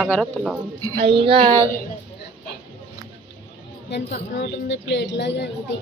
ఆగరత్తులో అయ్యిగా నేను పక్కన ఉంటుంది ప్లేట్ లాగా ఇది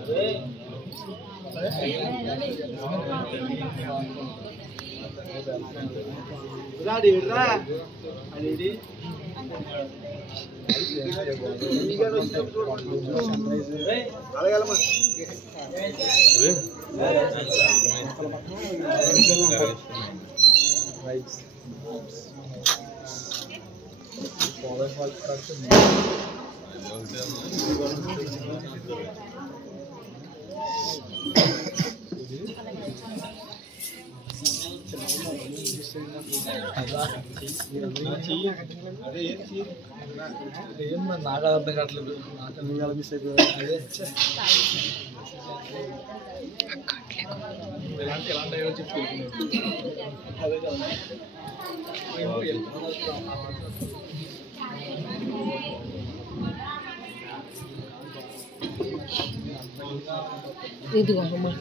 నాకు అర్థం కావట్లేదు మిస్ అయిపోయింది ఎలాంటి చెప్పి అదే కదా ఇదిగో అమ్మా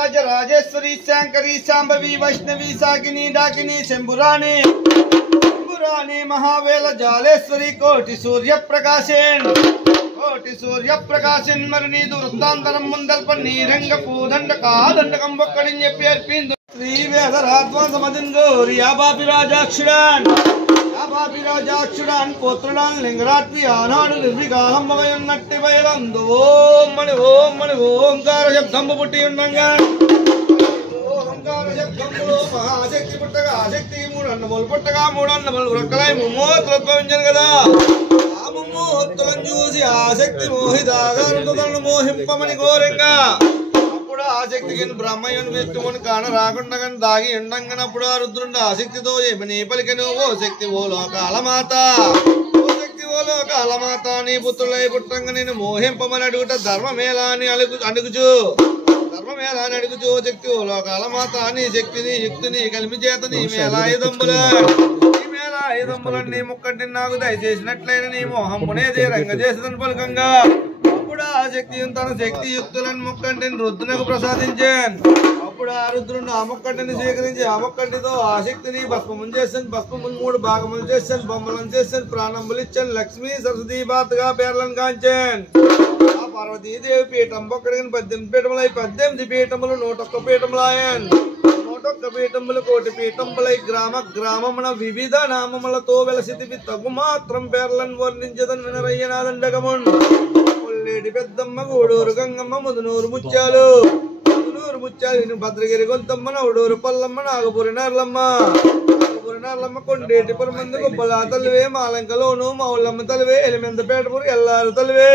राजराजेश्वरी शंकरी शांभवी वैष्णवी साकिनी डाकिनी शंभुरानी महावेल जालेश्वरी कोटि सूर्य प्रकाशन मरनी दुर्दांतरम मंदल पर नीरंग पूदंड कादंडकम बक्कडिन చెప్పి శ్రీ వేదరాధ్వం సమదింగోరి యాబాపిరాజాక్షుడాన్ పుత్రుడాన్ లింగరాత్రి ఆనాడు నిర్వికాలంబగయున్నట్టి వైలందు ఓం మణి ఓంకార శబ్దంబు పుట్టి ఉండంగా ఓంకార శబ్దంబులో మహాశక్తి పుట్టగా ఆశక్తి మూడన్నములు పుట్టగా మూడన్నములు వృక్కలై ముమ్మోత్రోద్భవించను కదా ఆ ముమ్మోత్తులను చూసి ఆశక్తి మోహిదాగాను మోహింపమని కోరంగా ఆసక్తికి బ్రహ్మయుని విష్ణువుని కాన రాకుండా దాగి ఉండంగానప్పుడు ఆ రుద్రుండు ఆసక్తితో నీ పలికను ఓ శక్తి ఓ లోకాలమాత నీ పుత్రులై పుట్టంగా నేను మోహింపమని అడుగుట ధర్మమేలా అని అడుగుచు శక్తి ఓ లోకాలమాత నీ శక్తిని యుక్తిని కలిమి చేత నీ మేళాయుధంబులని నీ ముక్కంటి నాకు దయచేసినట్లయిన నీ మోహమ్మునే రంగ చేసేదని పలుకంగా ఆ శక్తి తన శక్తి యుక్తులను ముక్కంటిని రుద్రునకు ప్రసాదించాను అప్పుడు ఆ రుద్రుడు ఆ ముక్కంటిని స్వీకరించి ఆ ముక్కంటితో ఆ శక్తిని భస్మం చేశాను భస్మము 3 భాగములు చేశాను బొమ్మలను చేశాను ప్రాణములు ఇచ్చాను లక్ష్మీ సరస్వతి బాతగా పేర్లను కాంచాను ఆ పార్వతీదేవి పీఠం ఒక్కడికి 18 పీఠములై 18 పీఠములు 101 పీఠములాయన్ 101 పీఠములు 1 పీఠములై గ్రామమున వివిధ నామములతో వెలసితి తగు మాత్రం పేర్లను వర్ణించదని వినరయ్యనాదండగముండు లేడి పెద్దమ్మ గూడూరు గంగమ్మ ముదునూరు ముత్యాలు భద్రగిరి గొంతమ్మ నవడూరు పల్లమ్మ నాగపూరి నర్లమ్మ పురినాళ్ళమ్మ కొండేటి పరమందు గొప్పల తల్లివే మాలంకలోను మౌళ్ళమ్మ తల్లివే ఎలిమెందపేటపురి ఎల్లారు తల్లివే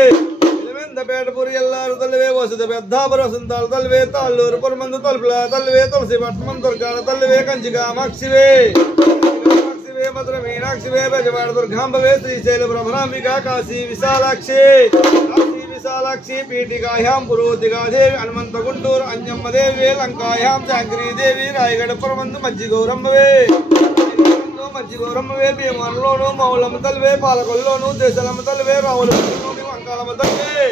ఎలిమెందపేటపురి ఎల్లారు తల్లివే వసుద పెద్దాపురి వసంతాల తల్లివే తాళ్ళూరు పరమందు తలుపుల తల్లివే తులసి పట్టణం దుర్గాల తల్లివే కంచి కామాక్షివే మధుర మీనాక్షివే బెజవాడ దుర్గాంబవే శ్రీశైల బ్రహ్మరాంబిక కాశీ విశాలాక్షి పీఠికాయాం పురోతిగాదేవి హనుమంత గుంటూరు అంజమ్మ దేవి లంకాయాం శాంకరీదేవి రాయగడ పరమందు మజ్జి గౌరమ్మవే భీమవరంలోను మౌలమ్మ తల్లివే పాలకొల్లోను దేశాలమ్మ తల్లివే రావులలోని వంకాలమ్మ తల్లివే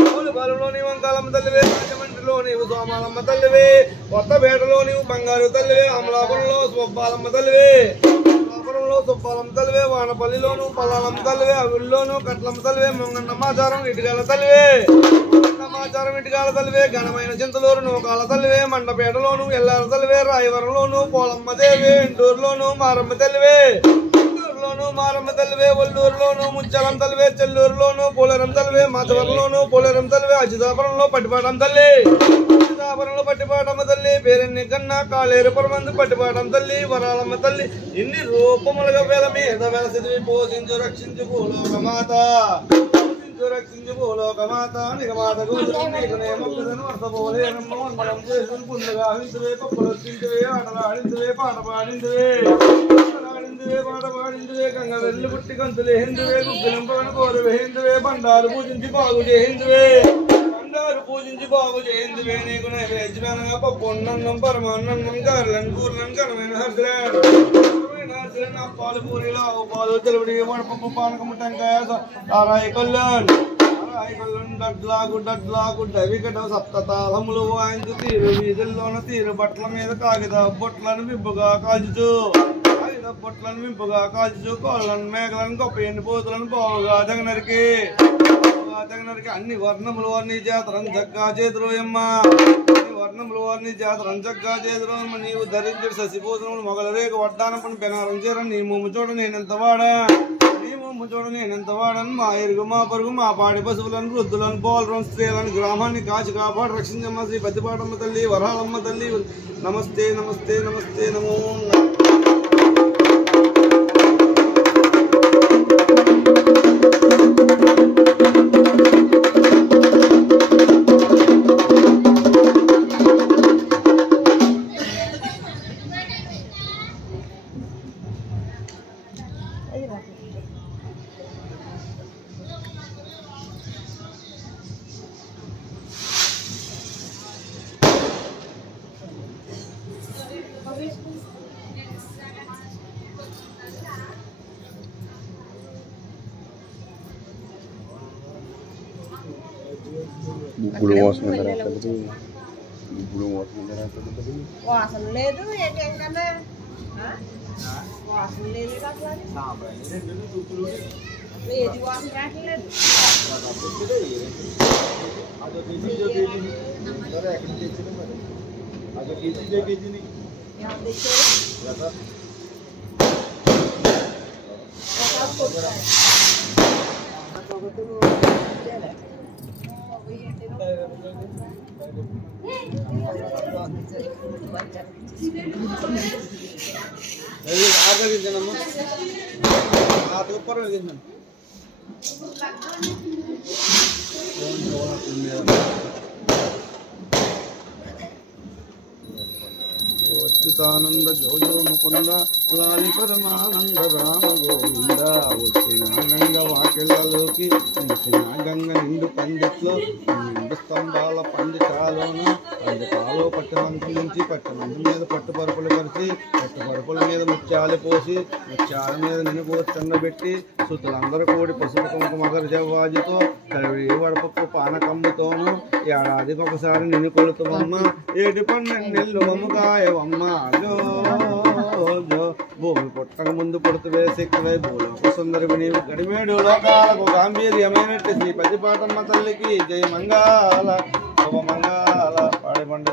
రావులపాలెంలోని వంకాలమ్మ తల్లివే రాజమండ్రిలోని సోమాలమ్మ తల్లివే కొత్తపేటలోని బంగారు తల్లివే అమలాపురంలో సుబ్బాలమ్మ తల్లివే సుబ్బాలమ్మ తల్లివే వానపల్లిలోను పల్లాలమ్మ తల్లివే అవిల్లోను కట్లమ్మ తల్లివే మొంగన్నమాచారం ఇటుకాల తల్లివే ఘనమైన చింతలూరు నూకాల తల్లివే మండపేటలోను ఎల్లార తల్లివే రాయవరంలోను పోలమ్మ దేవి ఎంటూరులోను మారమ్మ తల్లివే ఒల్లూరులోను ముచ్చలం తల్లివే చెల్లూరులోను పోలేరం తల్లివే మాధవరంలోను పోలేరం తల్లివే అజితాపురంలో పట్టిపాటం తల్లి పేరెన్ని కన్నా కాళేరు పరమందు పట్టిపాటం తల్లి వరాలమ్మ తల్లి ఇన్ని రూపములుగా వేల మీద వెలసిదివి పోషించు రక్షించు భూలోకమాత నిగమాతకు నీకునే మొక్కదను వర్తపోలేనమ్మ మనం చేసుకుని పుందుగా హిందువే పప్పులు తింటువే ఆటలు ఆడిందువే పాట పాడిందువే గంగ వెల్లు పుట్టి కంతులే హిందువే గుగ్గిలంపగను కోరువే హిందువే బండారు పూజించి బాగు చేయిందువే నీకు నైవేద్యమనగా పప్పున్నం పరమాన్నం గారెలను కూరలను ఘనమైన హర్షలను అప్పాలు పూరీలు ఆవు పాలు తెలుగుడి వడపప్పు పానకము టెంకాయ రారాయి కళ్యాణ్ డడ్లాగు డవికట సప్తతాళములు వాయించు తీరు వీధుల్లోన తీరు బట్టల మీద కాగిత బొట్లను వింపుగా కాల్చుచు కోళ్ళను మేకలను గొప్ప ఎండిపోతులను బావుగా తెగనరికి అన్ని వర్ణములు వారిని జాతరం చక్కా చేతురోయమ్మ నీవు ధరించడు శశిభూషణములు మొగల రేఖ వడ్డానం పని బెనారం చేర నీ ముమ్ము చూడ నేనెంత వాడని మా ఎరుగు మా పరుగు మా పాడి పశువులను వృద్ధులను పోలరం స్త్రీలను గ్రామాన్ని కాచి కాపాడు రక్షించమ్మ శ్రీ పతిపాటమ్మ తల్లి వరాలమ్మ తల్లి నమస్తే నమో వాసన లేదు ఏంటంటే వాసన లేదు ఏది వాసన రావట్లేదు అచ్యుతానంద జోజో ముకుంద లాలి పరమానంద రామ గోవింద వచ్చిన గంగ వాకిళ్ళలోకి నిలిచిన గంగ నిండు పందిట్లో నిండు స్తంభాల పందిటాలోన పందిటాలో పట్టుమంచు నుంచి పట్టుమంచు మీద పట్టుపరుపులు పరిచి పట్టుపరుపుల మీద ముత్యాలు పోసి ముత్యాల మీద నినుగోచండబెట్టి సుతులందరూ కూడి పసుపు కుంకుమ జవ్వాజుతో కవి వడపప్పు పానకమ్ముతోను ఏడాదికి ఒకసారి నిన్ను కొలుతుమమ్మ ఏడు 12 నెలలు మమ్ముకాయవమ్మ భూమి పుట్టక ముందు పుడుతువే శక్తివై భూలోక సుందరివి నీవు గడిమేడు లోకాలకు గాంభీర్యమైనట్టు శ్రీ పతిపాటమ్మ తల్లికి జయ మంగాల శుభమంగాల పాడిబండ